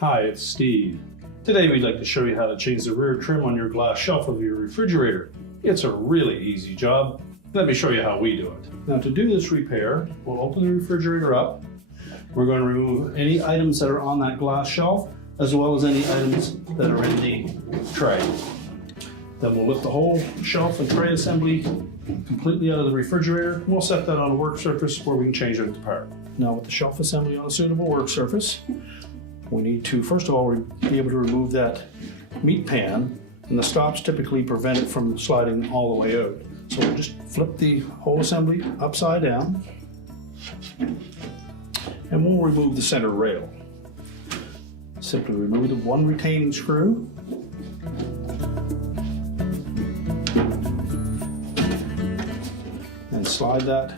Hi, it's Steve. Today we'd like to show you how to change the rear trim on your glass shelf of your refrigerator. It's a really easy job. Let me show you how we do it. Now to do this repair, we'll open the refrigerator up. We're going to remove any items that are on that glass shelf, as well as any items that are in the tray. Then we'll lift the whole shelf and tray assembly completely out of the refrigerator. We'll set that on a work surface where we can change it apart. Now with the shelf assembly on a suitable work surface, we need to, first of all, be able to remove that meat pan, and the stops typically prevent it from sliding all the way out. So we'll just flip the whole assembly upside down, and we'll remove the center rail. Simply remove the one retaining screw, and slide that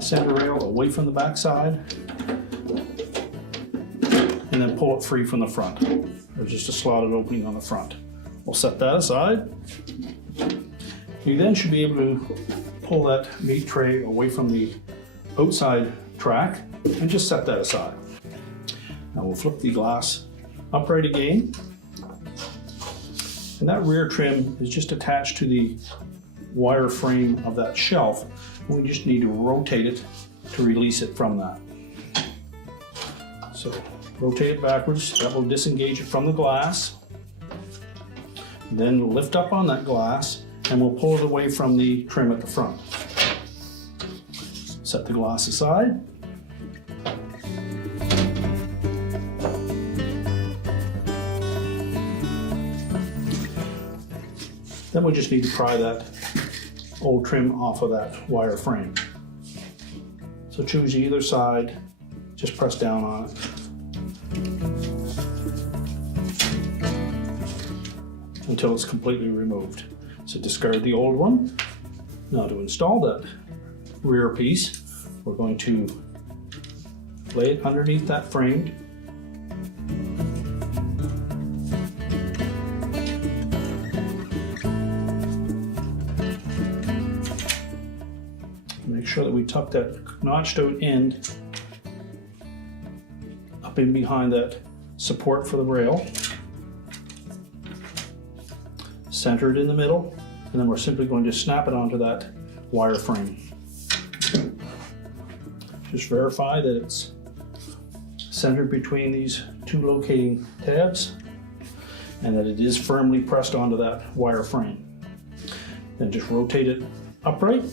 center rail away from the back side, and then pull it free from the front. There's just a slotted opening on the front. We'll set that aside. You then should be able to pull that meat tray away from the outside track and just set that aside. Now we'll flip the glass upright again. And that rear trim is just attached to the wire frame of that shelf. We just need to rotate it to release it from that. So rotate it backwards, that will disengage it from the glass. Then lift up on that glass and we'll pull it away from the trim at the front. Set the glass aside. Then we just need to pry that old trim off of that wire frame. So choose either side, just press down on it. Until it's completely removed. So discard the old one. Now to install that rear piece, we're going to lay it underneath that frame. Make sure that we tuck that notched out end up in behind that support for the rail. Center it in the middle, and then we're simply going to snap it onto that wire frame. Just verify that it's centered between these two locating tabs and that it is firmly pressed onto that wire frame. Then just rotate it upright,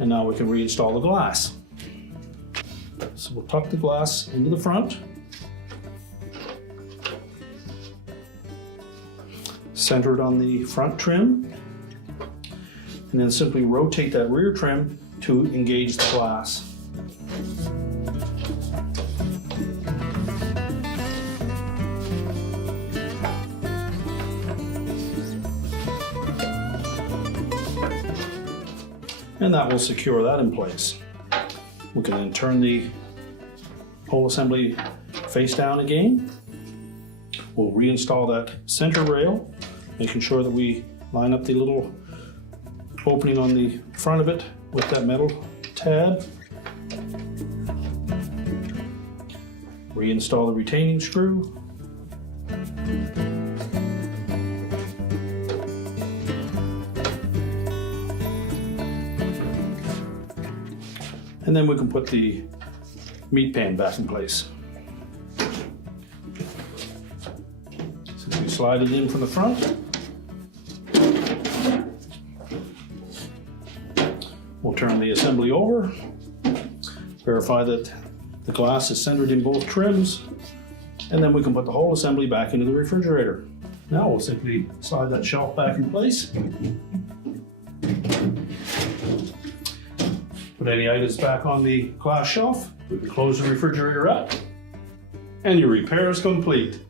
and now we can reinstall the glass. So we'll tuck the glass into the front, center it on the front trim, and then simply rotate that rear trim to engage the glass. And that will secure that in place. We can then turn the whole assembly face down again. We'll reinstall that center rail, making sure that we line up the little opening on the front of it with that metal tab. Reinstall the retaining screw. And then we can put the meat pan back in place. So we slide it in from the front. We'll turn the assembly over, verify that the glass is centered in both trims, and then we can put the whole assembly back into the refrigerator. Now we'll simply slide that shelf back in place. Put any items back on the glass shelf, we can close the refrigerator up, and your repair is complete.